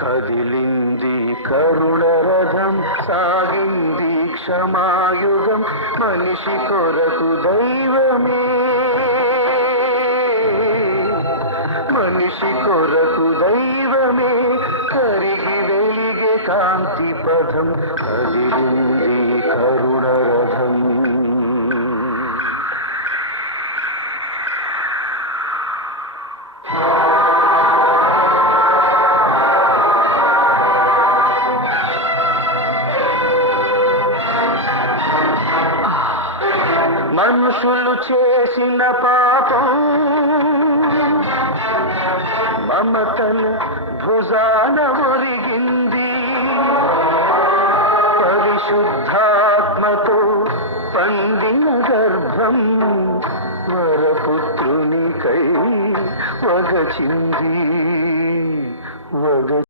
కదిలింది కరుణ రథం, సాగింది క్షమాయుగం, మనిషి కొరకు దైవమే, మనిషి కొరకు దైవమే, కరిగి వెలిగే కాంతి పథం, కదిలింది కరుణ రథం. మనుషులు చేసిన పాపం మమతల భుజాన ఒరిగింది,